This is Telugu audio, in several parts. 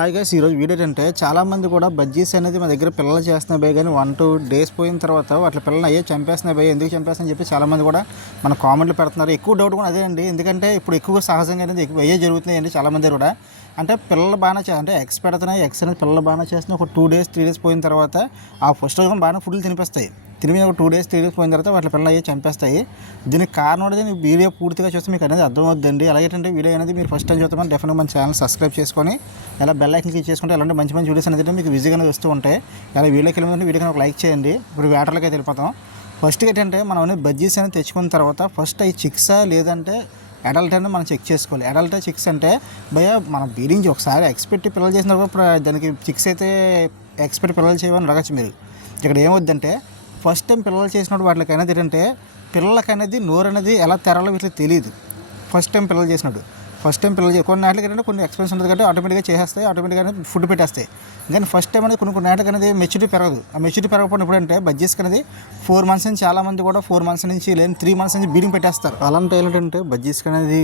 హాయ్ గైస్, ఈరోజు వీడియో ఏంటంటే చాలామంది కూడా బజ్జీస్ అనేది మా దగ్గర పిల్లలు చేస్తున్నాయి భయ, కానీ 1-2 డేస్ పోయిన తర్వాత వాటి పిల్లలు అయ్యే చంపేస్తున్నాయి భయ, ఎందుకు చంపేస్తాయని చెప్పి చాలామంది కూడా మన కామెంట్లు పెడుతున్నారు. ఎక్కువ డౌట్ కూడా అదే అండి, ఎందుకంటే ఇప్పుడు ఎక్కువ సహజంగా అనేది ఎక్కువ అయ్యే జరుగుతున్నాయి అండి. చాలామంది కూడా అంటే పిల్లలు బాగానే అంటే ఎగ్స్ పెడుతున్నాయి, ఎగ్స్ అనేది పిల్లలు బాగానే చేస్తున్నాయి. ఒక 2 డేస్ 3 డేస్ పోయిన తర్వాత ఆ ఫస్ట్ రోజు బాగానే ఫుడ్లు తినిపిస్తాయి. తిరిగి ఒక 2 డేస్ 3 డేస్ పోయిన తర్వాత వాటి పిల్లలు అయ్యి చంపేస్తాయి. దీనికి కారణం అనేది వీడియో పూర్తిగా చూస్తే మీకు అనేది అర్థమవుతుందండి. అలాగేంటే వీడియో అనేది మీరు ఫస్ట్ టైం చూస్తామని డెఫినెట్గా మన ఛానల్ సబ్స్క్రైబ్ చేసుకొని ఇలా బెల్ ఐకాన్ క్లిక్ చేసుకుంటే అలాంటి మంచి మంచి వీడియోస్ అనేది మీకు విజీగానే వస్తూ ఉంటాయి. అలా వీడియోకి వెళ్ళిన వీడియోకి ఒక లైక్ చేయండి. ఇప్పుడు వేటర్లకి అయితే వెళ్ళిపోతాం. ఫస్ట్ ఏంటంటే మనం అనేది బజ్జీస్ అనేది తెచ్చుకున్న తర్వాత ఫస్ట్ అవి చిక్సా లేదంటే అడల్ట్ అనేది మనం చెక్ చేసుకోవాలి. అడల్ట్ చిక్స్ అంటే భయ మన బీడింగ్ ఒకసారి ఎక్స్పెక్ట్ పిల్లలు చేసినప్పుడు దానికి చిక్స్ అయితే ఎక్స్పెక్ట్ పిల్లలు చేయమని అడగచ్చు. మీరు ఇక్కడ ఏమవుద్దంటే ఫస్ట్ టైం పిల్లలు చేసినప్పుడు వాటికి అనేది ఏంటంటే పిల్లలకి అనేది నోరు అనేది ఎలా తెరాలో వీటికి తెలియదు. ఫస్ట్ టైం పిల్లలు చేసినప్పుడు కొన్ని నాటికి ఏంటంటే కొన్ని ఎక్స్పీరియన్స్ ఉంటుంది కాబట్టి ఆటోమేటిక్గా చేసేస్తాయి, ఆటోమేటిక్గా ఫుడ్ పెట్టేస్తాయి. కానీ ఫస్ట్ టైం అనేది కొన్ని నాటికి అనేది మెచ్యూరిటీ పెరగదు. ఆ మెచ్యూరిటీ పెరగకపోయిన ఎప్పుడంటే బజ్జీస్కి అనేది 4 months నుంచి చాలామంది కూడా 4 months నుంచి లేదా 3 months నుంచి బీడింగ్ పెట్టేస్తారు. అలాంటి ఏంటంటే బజ్జీస్కి అనేది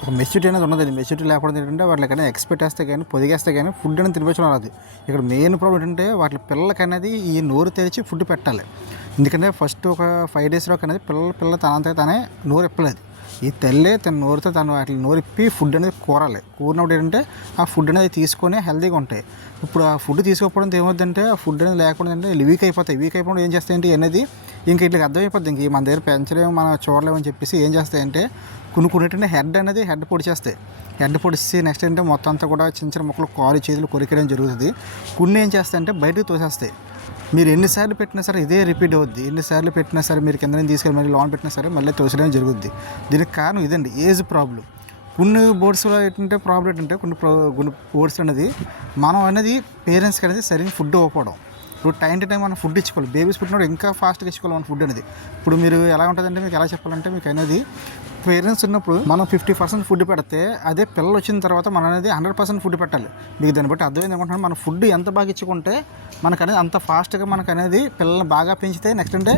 ఒక మెచ్యూరిటీ అనేది ఉన్నదండి. మెచ్యూరిటీ లేకపోతే ఏంటంటే వాటికి అనేది ఎక్స్ పెట్టేస్తే కానీ పొదిగేస్తే కానీ ఫుడ్ అనేది తినిపించడం రాదు. ఇక్కడ మెయిన్ ప్రాబ్లం ఏంటంటే వాటి పిల్లలకి అనేది ఈ నోరు తెరిచి ఫుడ్ పెట్టాలి. ఎందుకంటే ఫస్ట్ ఒక 5 days అనేది పిల్ల తనంతా తనే నోరు ఇప్పలేదు. ఈ తల్లే తన నోరుతో తను వాటి నోరిప్పి ఫుడ్ అనేది కూరినప్పుడు ఏంటంటే ఆ ఫుడ్ అనేది తీసుకొని హెల్తీగా ఉంటాయి. ఇప్పుడు ఆ ఫుడ్ తీసుకోకపోవడం ఏమవుతుందంటే ఆ ఫుడ్ అనేది లేకుండా అంటే వీక్ అయిపోతాయి. వీక్ అయిపోవడం ఏం చేస్తాయంటే అనేది ఇంక ఇట్లా అర్థమైపోద్ది, ఇంక మన దగ్గర పెంచలేము మనం చూడలేమని చెప్పేసి ఏం చేస్తాయంటే కొన్నింటింటే హెడ్ పొడిచేస్తాయి. హెడ్ పొడిచి నెక్స్ట్ ఏంటంటే మొత్తం అంతా కూడా చిన్న చిన్న ముక్కలు కాలు చేతులు కొరికేయడం జరుగుతుంది. కొన్ని ఏం చేస్తాయంటే బయటకు తోసేస్తాయి. మీరు ఎన్నిసార్లు పెట్టినా సరే ఇదే రిపీట్ అవుద్ది. ఎన్నిసార్లు పెట్టినా సరే మీరు కింద తీసుకెళ్ళి మళ్ళీ లోన్ పెట్టినా సరే మళ్ళీ తోసడం జరుగుద్ది. దీనికి కారణం ఇదండి, ఏజ్ ప్రాబ్లం. కొన్ని బోర్డ్స్లో ఏంటంటే ప్రాబ్లం ఏంటంటే కొన్ని బోర్డ్స్ అనేది మనం అనేది పేరెంట్స్కి అనేది సరైన ఫుడ్ ఇవ్వకపోవడం. ఇప్పుడు టైం టు టైం మనం ఫుడ్ ఇచ్చుకోవాలి. బేబీస్ పుట్టినప్పుడు ఇంకా ఫాస్ట్గా ఇచ్చుకోవాలి మన ఫుడ్ అనేది. ఇప్పుడు మీరు ఎలా ఉంటుందంటే మీకు ఎలా చెప్పాలంటే మీకు అనేది పేరెంట్స్ ఉన్నప్పుడు మనం 50% ఫుడ్ పెడితే అదే పిల్లలు వచ్చిన తర్వాత మనం అనేది 100% ఫుడ్ పెట్టాలి. మీకు దాన్ని బట్టి అర్థమైంది అనుకుంటున్నాను. మన ఫుడ్ ఎంత బాగా ఇచ్చుకుంటే మనకు అనేది అంత ఫాస్ట్గా మనకు అనేది పిల్లల్ని బాగా పెంచితే నెక్స్ట్ అంటే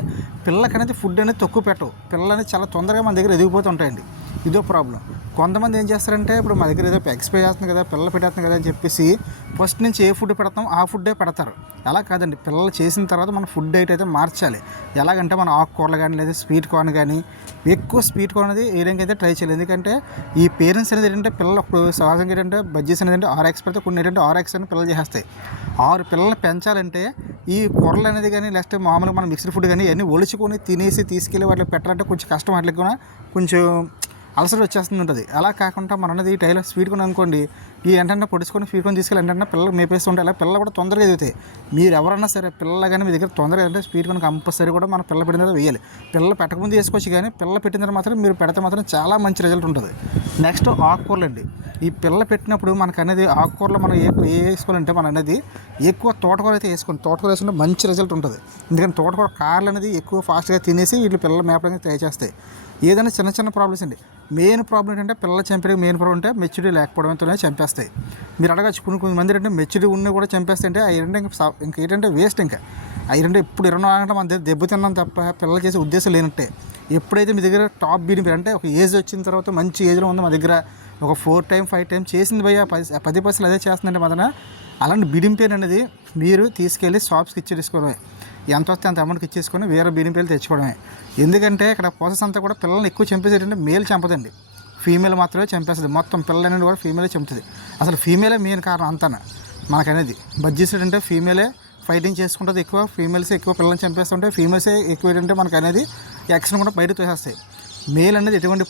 పిల్లలకి అనేది ఫుడ్ అనేది తక్కువ పెట్టవు. పిల్లలు అనేది చాలా తొందరగా మన దగ్గర ఎదిగిపోతూ ఉంటాయండి. ఇదో ప్రాబ్లం. కొంతమంది ఏం చేస్తారంటే ఇప్పుడు మా దగ్గర ఏదో ఎక్స్పైర్ చేస్తుంది కదా, పిల్లలు పెట్టేస్తుంది కదా అని చెప్పేసి ఫస్ట్ నుంచి ఏ ఫుడ్ పెడతాం ఆ ఫుడ్డే పెడతారు. అలా కాదండి, పిల్లలు చేసిన తర్వాత మన ఫుడ్ డైట్ అయితే మార్చాలి. ఎలాగంటే మన ఆకుకూరలు కానీ లేదా స్వీట్ కార్న్ కానీ ఎక్కువ స్వీట్ కార్న్ అనేది వేయడానికి అయితే ట్రై చేయాలి. ఎందుకంటే ఈ పేరెంట్స్ అనేది ఏంటంటే పిల్లలు ఇప్పుడు సహజంగా ఏంటంటే బజ్జీస్ అనేది 6x పెడితే కొన్ని ఏంటంటే 6x అని పిల్లలు చేస్తాయి. 6 పిల్లల్ని పెంచాలంటే ఈ కూరలు అనేది కానీ లేకపోతే మామూలుగా మనం మిక్స్డ్ ఫుడ్ కానీ అన్నీ ఒలుచుకొని తినేసి తీసుకెళ్ళి వాటికి పెట్టాలంటే కొంచెం కష్టం. వాటికి కూడా కొంచెం అలసట వచ్చేస్తుంది ఉంటుంది. అలా కాకుండా మనం అనేది టైలో స్వీట్ కొని అనుకోండి, ఈ ఏంటంటే పొడుచుకొని స్వీట్ కొని తీసుకెళ్ళి ఏంటంటే పిల్లలు మేపేస్తూ ఉంటాయి. అలా పిల్లలు కూడా తొందరగా ఎదుగుతాయి. మీరు ఎవరన్నా సరే పిల్లలు కానీ మీ దగ్గర తొందరగా అంటే స్వీట్ కొని కంపల్సరీ కూడా మన పిల్లలు పెట్టిన తర్వాత వేయాలి. పిల్లలు పెట్టకముందు వేసుకోవచ్చు, కానీ పిల్లలు పెట్టిన తర్వాత మాత్రం మీరు పెడితే మాత్రం చాలా మంచి రిజల్ట్ ఉంటుంది. నెక్స్ట్ ఆకుకూరలు అండి. ఈ పిల్లలు పెట్టినప్పుడు మనకు అనేది ఆకుకూరలో మనం ఏ వేసుకోవాలంటే మనం అనేది ఎక్కువ తోటకూర అయితే వేసుకోండి. తోటకూర వేసుకుంటే మంచి రిజల్ట్ ఉంటుంది. ఎందుకంటే తోటకూర కాయలు అనేది ఎక్కువ ఫాస్ట్గా తినేసి వీళ్ళు పిల్లలు మేపడానికి ట్రై చేస్తాయి. ఏదైనా చిన్న చిన్న ప్రాబ్లమ్స్ అండి. మెయిన్ ప్రాబ్లం ఏంటంటే పిల్లలు చంపేది మెయిన్ ప్రాబ్లం అంటే మెచ్యూరిటీ లేకపోవడంతోనే చంపేస్తాయి. మీరు అడగచ్చు కొన్ని మంది అంటే మెచ్యూరిటీ ఉన్న కూడా చంపేస్తాయి అంటే అవి రెండు ఇంకేంటంటే వేస్ట్. ఇంకా అవి రెండు ఇప్పుడు 24 గంటలు మన దగ్గర దెబ్బతిన్నాం తప్ప పిల్లలు చేసే ఉద్దేశం లేనట్టే. ఎప్పుడైతే మీ దగ్గర టాప్ బీడింగ్ అంటే ఒక ఏజ్ వచ్చిన తర్వాత మంచి ఏజ్లో ఉందో మా దగ్గర ఒక 4 times 5 times చేసింది భయ్య 10% అదే చేస్తుందంటే మాత్రం అలాంటి బీడింగ్ పేరు అనేది మీరు తీసుకెళ్ళి షాప్స్కి ఇచ్చేసుకోవడమే. ఎంత వస్తే అంత అమౌంట్కి ఇచ్చేసుకొని వేరే బీడింగ్ పేర్లు తెచ్చుకోవడమే. ఎందుకంటే ఇక్కడ ప్రాసెస్ అంతా కూడా పిల్లల్ని ఎక్కువ చంపేసేటంటే మేల్ చంపదండి, ఫీమేల్ మాత్రమే చంపేస్తుంది. మొత్తం పిల్లలు అనేది కూడా ఫీమేలే చంపుతుంది. అసలు ఫీమేలే మెయిన్ కారణం అంతా మనకనేది. బజ్జీస్ అంటే ఫీమేలే ఫైటింగ్ చేసుకుంటుంది ఎక్కువ, ఫీమేల్సే ఎక్కువ పిల్లల్ని చంపేస్తుంటే ఫీమేల్సే ఎక్కువ ఏంటంటే మనకు అనేది యాక్షన్ కూడా బయటకు తోసేస్తాయి. మేల్ అనేది ఎటువంటి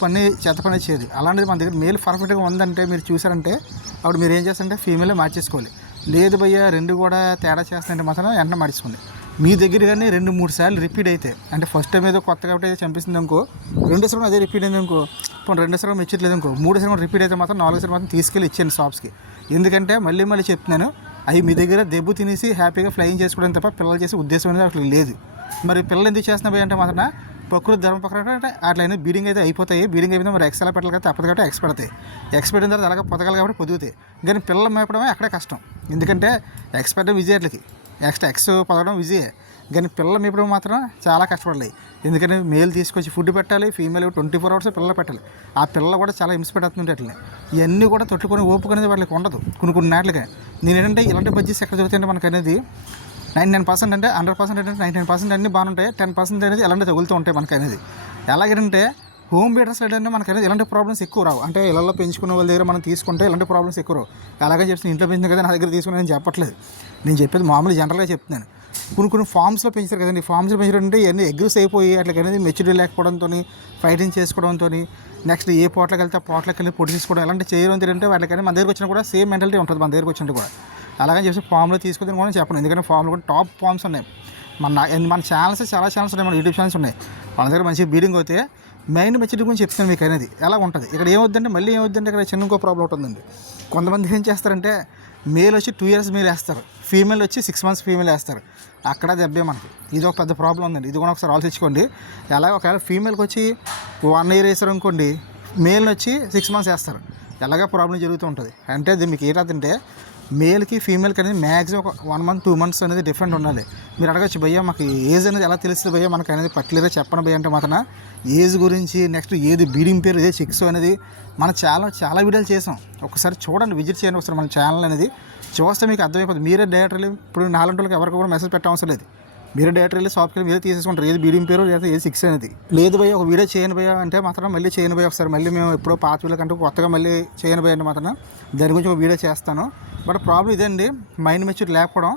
చెత్త పని చేయదు. అలాంటిది మన దగ్గర మేల్ పర్ఫెక్ట్గా ఉందంటే మీరు చూసారంటే అప్పుడు మీరు ఏం చేస్తారంటే ఫీమేలే మార్చేసుకోవాలి. లేదు భయ్య రెండు కూడా తేడా చేస్తాయంటే మాత్రం వెంటనే మార్చుకోండి. మీ దగ్గర కానీ 2-3 సార్లు రిపీట్ అయితే అంటే ఫస్ట్ టైం ఏదో కొత్త కాబట్టి అయితే చంపిస్తుంది అనుకో, 2 సార్లు అదే రిపీట్ అయింది అనుకో, 2 సార్లు మెచ్చట్లేదు అనుకో, 3 సార్లు రిపీట్ అయితే మాత్రం 4 సార్లు మాత్రం తీసుకెళ్ళి ఇచ్చేయండి షాప్స్కి. ఎందుకంటే మళ్ళీ చెప్తున్నాను, అవి మీ దగ్గర దెబ్బ తినేసి హ్యాపీగా ఫ్లయింగ్ చేసుకోవడం తప్ప పిల్లలు చేసే ఉద్దేశం అనేది అట్లా లేదు. మరి పిల్లలు ఎందుకు చేస్తున్నాయి అంటే మాత్రం ప్రకృతి ధర్మ ప్రకారం అంటే అట్లయినా బీడింగ్ అయితే అయిపోతాయి. బీడింగ్ అయిపోయింది మరి ఎక్స్ ఎలా పెట్టాలి కదా, తప్పదు కాబట్టి ఎక్స్ పెడతాయి. ఎక్స్ పెట్టిన తర్వాత అలాగే పొదగాలి కాబట్టి పొదుగుతాయి. కానీ పిల్లలు మేపడమే అక్కడే కష్టం. ఎందుకంటే ఎక్స్ పెట్టడం ఈజీ, అట్లకి ఎక్స్ పొదగడం ఈజీయే. కానీ పిల్లలు మేపడం మాత్రం చాలా కష్టపడాలి. ఎందుకంటే మేల్ తీసుకొచ్చి ఫుడ్ పెట్టాలి, ఫీమేల్ 24 hours పిల్లలు పెట్టాలి. ఆ పిల్లలు కూడా చాలా హింస పెడుతుంటే అట్లనే ఇవన్నీ కూడా తొట్టుకొని ఓపిక అనేది వాళ్ళకి ఉండదు కొన్ని నాట్లుగా. నేను ఏంటంటే ఇలాంటి బజ్జీస్ ఎక్కడ చదువుతుంటే మనకు అనేది 99% అంటే 100% అంటే 99% అన్నీ బాగుంటాయి, 10% అనేది ఎలాంటి తగులుతూ ఉంటాయి మనకు అనేది. ఎలాగంటే హోమ్ బీటర్స్ ఏంటంటే మనకు అనేది ఇలాంటి ప్రాబ్లమ్స్ ఎక్కువ రావు. అంటే ఇళ్ళల్లో పెంచుకునే వాళ్ళ దగ్గర మనం తీసుకుంటే ఇలాంటి ప్రాబ్లమ్స్ ఎక్కువ రావు. అలాగే చెప్తే ఇంట్లో పెంచిన కదా నా దగ్గర తీసుకుని నేను చెప్పట్లేదు, నేను చెప్పేది మామూలు జనరల్గా చెప్తున్నాను. కొన్ని ఫామ్స్లో పెంచుతారు కదండి, ఫామ్స్లో పెంచడంటే ఇవన్నీ ఎగ్రెస్ అయిపోయి అట్లా అనేది మెచ్యూరిటీ లేకపోవడంతో, ఫైటింగ్ చేసుకోవడంతో, నెక్స్ట్ ఏ పోట్లకి వెళ్తే ఆ పోట్లకి వెళ్ళి పొడి తీసుకోవడం ఇలాంటి చేయడం తింటే వాళ్ళకైనా మన దగ్గరకు వచ్చినా కూడా సేమ్ మెంటాలిటీ ఉంటుంది మన దగ్గరకు వచ్చినట్టు కూడా. అలాగని చెప్పి ఫామ్లో తీసుకుందని కూడా చెప్పను, ఎందుకంటే ఫామ్లో కూడా టాప్ ఫామ్స్ ఉన్నాయి. మన ఛానల్స్ చాలా ఛానల్స్ ఉన్నాయి, మన యూట్యూబ్ ఛానల్స్ ఉన్నాయి. వాళ్ళ దగ్గర మంచిగా బీడింగ్ అవుతే మెయిన్ మెచ్యూరిటీ గురించి చెప్తాను మీకు అనేది ఎలా ఉంటుంది. ఇక్కడ ఏమవుద్దంటే మళ్ళీ ఏమవుద్దంటే ఇక్కడ చిన్న ఇంకో ప్రాబ్లం ఉంటుందండి. కొంతమంది ఏం చేస్తారంటే మేల్ వచ్చి 2 years మేల్ వేస్తారు, ఫీమేల్ వచ్చి 6 months ఫీమేల్ వేస్తారు. అక్కడ దెబ్బే మనకి. ఇది ఒక పెద్ద ప్రాబ్లం ఉందండి, ఇది కూడా ఒకసారి ఆలోచించుకోండి. ఎలా ఒకవేళ ఫీమేల్కి వచ్చి 1 year వేస్తారు అనుకోండి, మేల్ని వచ్చి 6 months వేస్తారు. ఎలాగ ప్రాబ్లం జరుగుతూ ఉంటుంది. అంటే అది మీకు ఏంటంటే మేల్కి ఫీమేల్కి అనేది మ్యాక్సిమం ఒక 1 month 2 months అనేది డిఫరెంట్ ఉండాలి. మీరు అడగచ్చు భయ్యా మాకు ఏజ్ అనేది ఎలా తెలుస్తుంది భయ్యా మనకు అనేది పర్టికులర్గా చెప్పను భయ్య అంటే మాత్రం ఏజ్ గురించి, నెక్స్ట్ ఏది బీడింగ్ పేరు, ఏది చిక్స్ అనేది మన చాలా వీడియోలు చేసాం. ఒకసారి చూడండి, విజిట్ చేయండి ఒకసారి మన ఛానల్ అనేది, చూస్తే మీకు అర్థమైపోతుంది. మీరే డైరెక్టర్లు ఇప్పుడు 4 గంటలకు ఎవరికి కూడా మెసేజ్ పెట్టవసరం లేదు. మీరే డైరెక్టర్ వెళ్ళి షాప్కి వెళ్ళి మీరే తీసేసుకుంటారు ఏది బీడింగ్ పేరు లేదా ఏది సిక్స్ అనేది. లేదు భయ్య ఒక వీడియో చేయను భయ్య అంటే మాత్రం మళ్ళీ చేయను భయ్య ఒకసారి మళ్ళీ మేము ఎప్పుడో పాత వీడియో కంటే కొత్తగా మళ్ళీ చేయను భయ్య అంటే మాత్రం దాని గురించి ఒక వీడియో చేస్తాను. బట్ ప్రాబ్లం ఇదండి, మైండ్ మెచ్యూర్ లేకపోవడం.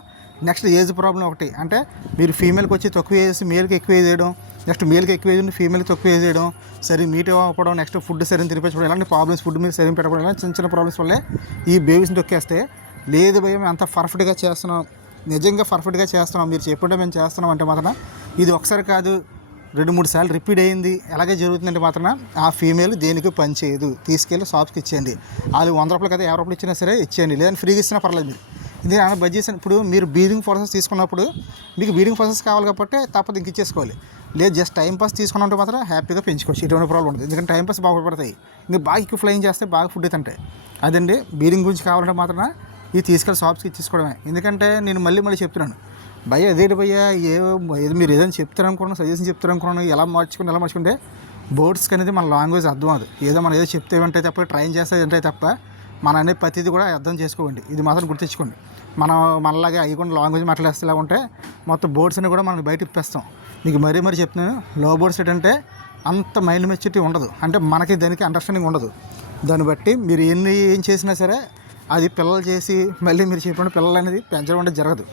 నెక్స్ట్ ఏజ్ ప్రాబ్లం ఒకటి, అంటే మీరు ఫీమేల్కి వచ్చి తక్కువ ఏజ్ మేల్కి ఎక్కువ ఏజ్ చేయడం, నెక్స్ట్ మేల్కి ఎక్కువ ఏజ్ ఉండి ఫీమేల్కి తక్కువ ఏజ్ చేయడం, సరే మీట్ అవ్వడం, నెక్స్ట్ ఫుడ్ సరిగ్గా తినిపించడం, ఇలాంటి ప్రాబ్లమ్స్, ఫుడ్ మీరు సరిగ్గా పెట్టడం, ఇలా చిన్న ప్రాబ్లమ్స్ వల్లే ఈ బేబీస్ని తొక్కేస్తే. లేదు భయ్య మేము అంత పర్ఫెక్ట్గా చేస్తున్నాం, నిజంగా పర్ఫెక్ట్గా చేస్తున్నాం, మీరు చెప్పుంటే మేము చేస్తున్నాం అంటే మాత్రం ఇది ఒకసారి కాదు 2-3 సార్లు రిపీట్ అయ్యింది. అలాగే జరుగుతుందంటే మాత్రం ఆ ఫీమేల్ దేనికి పని చేయదు, తీసుకెళ్ళి షాప్స్కి ఇచ్చేయండి. వాళ్ళు 100 రూపాయలు కదా 50 రూపాయలు ఇచ్చినా సరే ఇచ్చేయండి, లేదని ఫ్రీగా ఇచ్చినా పర్లేదు. మీరు ఇది ఏమైనా బడ్జెట్ ఇప్పుడు మీరు బీడింగ్ ప్రాసెస్ తీసుకున్నప్పుడు మీకు బీడింగ్ ప్రాసెస్ కావాలి కాబట్టి తప్పదు ఇంక ఇచ్చేసుకోవాలి. లేదు జస్ట్ టైంపాస్ తీసుకున్నట్టు మాత్రం హ్యాపీగా పెంచుకోవచ్చు, ఎటువంటి ప్రాబ్లం ఉంటుంది. ఎందుకంటే టైంపాస్ బాగా పడతాయి, ఇంకా బాగా ఎక్కువ ఫ్లైయింగ్ చేస్తే బాగా ఫుడ్ తింటాయి. అదండి బీడింగ్ గురించి కావాలంటే మాత్రం ఇది తీసుకెళ్ళి షాప్స్కి ఇచ్చేసుకోవడమే. ఎందుకంటే నేను మళ్ళీ చెప్తున్నాను భయ్య అదేంటి భయ్య ఏదో మీరు ఏదైనా చెప్తారనుకున్నాను, సజెషన్ చెప్తారనుకున్నాను, ఎలా మార్చుకుంటే బోర్డ్స్కి అనేది మన లాంగ్వేజ్ అర్థం అది. ఏదో మనం ఏదో చెప్తే అంటే తప్ప ట్రైన్ చేస్తే అంటే తప్ప మన అనే ప్రతిదీ కూడా అర్థం చేసుకోండి. ఇది మాత్రం గుర్తించుకోండి. మనలాగా అవి కూడా లాంగ్వేజ్ మాట్లాడేస్తేలా ఉంటే మొత్తం బోర్డ్స్ అన్ని కూడా మనం బయట ఇప్పేస్తాం. మీకు మరీ చెప్తున్నాను, లో బోర్డ్స్ ఏంటంటే అంత మైండ్ మెచ్యూరిటీ ఉండదు, అంటే మనకి దానికి అండర్స్టాండింగ్ ఉండదు. దాన్ని బట్టి మీరు ఏం చేసినా సరే అది పిల్లలు చేసి మళ్ళీ మీరు చెప్పిన పిల్లలు అనేది పెంచడం అంటే జరగదు.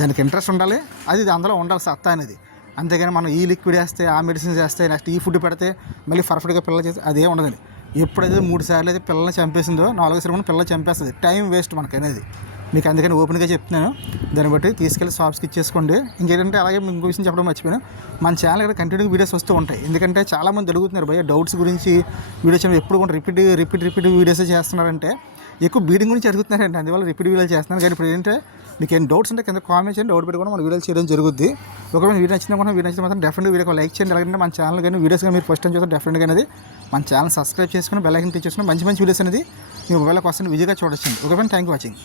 దానికి ఇంట్రెస్ట్ ఉండాలి, అది అందులో ఉండాలి సత్తా అనేది. అంతేగాని మనం ఈ లిక్విడ్ వేస్తే, ఆ మెడిసిన్స్ వేస్తే, నెక్స్ట్ ఈ ఫుడ్ పెడితే మళ్ళీ పర్ఫెక్ట్గా పిల్లలు చేస్తే అదే ఉండదండి. ఎప్పుడైతే 3 సార్లు అయితే పిల్లల్ని చంపేసిందో 4వ సారి కూడా పిల్లలు చంపేస్తుంది, టైం వేస్ట్ మనకి అనేది. మీకు అందుకని ఓపెన్గా చెప్తున్నాను. దాన్ని బట్టి తీసుకెళ్ళి షాప్స్కి ఇచ్చేసుకోండి. ఇంకేంటంటే అలాగే ఇంకో విషయం చెప్పడం మర్చిపోయాను, మన ఛానల్ ఇక్కడ కంటిన్యూ వీడియోస్ వస్తూ ఉంటాయి. ఎందుకంటే చాలామంది అడుగుతున్నారు భయ్య డౌట్స్ గురించి వీడియోస్ ఎప్పుడు కూడా రిపీట్ వీడియోస్ చేస్తున్నారంటే ఎక్కువ బీడింగ్ గురించి అడుగుతున్నారండి, అందువల్ల రిపీట్ వీడియోలు చేస్తున్నాను. కానీ ఇప్పుడు ఏంటంటే మీకు ఏం డౌట్స్ ఉంటే కింద కామెంట్ చేయండి, డౌట్ పెట్టుకుని మన వీడియోలు చేయడం జరుగుద్ది. ఒకవేళ వీడియో నచ్చినా మాత్రం డెఫినెట్గా వీడియోకి లైక్ చేయండి. అలాగే మన ఛానల్ కానీ వీడియోస్ కానీ మీరు ఫస్ట్ టైం చూస్తే డెఫినెట్గా అనేది మన ఛానల్ సబ్స్క్రైబ్ చేసుకుని బెల్ ఐకాన్ క్లిక్ చేసుకుని మంచి వీడియోస్ అనేది మీ మొబైల్కి వస్తుంది, విజయగా చూడొచ్చు. Okay friend, thank you watching.